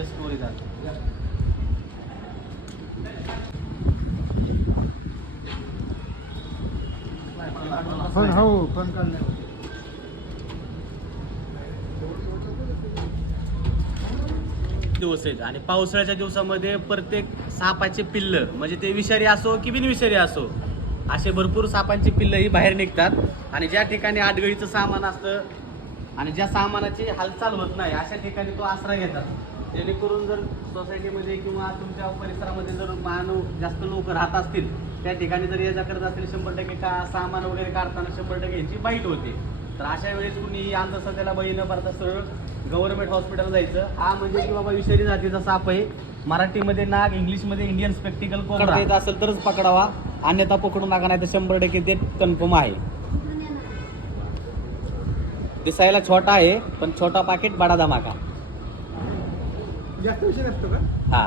Story जात पण हो पण काढल्या दिवस आहेत आणि पावसाळ्याच्या दिवसामध्ये प्रत्येक सापाचे पिल्ल म्हणजे ते विषारी असो की बिनविषारी असो असे भरपूर सापांची पिल्ल ही बाहेर निघतात आणि ज्या ठिकाणी आडगळीचं सामान असतं आणि ज्या सामानाची हालचाल होत नाही अशा ठिकाणी तो आसरा घेतात जेणेकरून जर सोसायटीमध्ये किंवा तुमच्या परिसरामध्ये जर मानव जास्त लोक राहत असतील त्या ठिकाणी जर ये जा करत असतील 100% का सामान वगैरे काढताना 100% यांची बाईट होते. तर अशा वेळेस कुणी अंधश्रद्धेला बळी न पडता सरळ गव्हर्नमेंट हॉस्पिटल जायचं. हा म्हणजे की बाबा विषारी जातीचा साप आहे. मराठीमध्ये नाग, इंग्लिशमध्ये इंडियन स्पेक्टिकल कोब्रा येत असेल तरच पकडावा, अन्यथा पकडू नका, नाही तर 100% ते कन्फर्म आहे. दिसायला छोटा आहे पण छोटा पाकिट बडा धमाका. जास्त विषय नसतो का? हा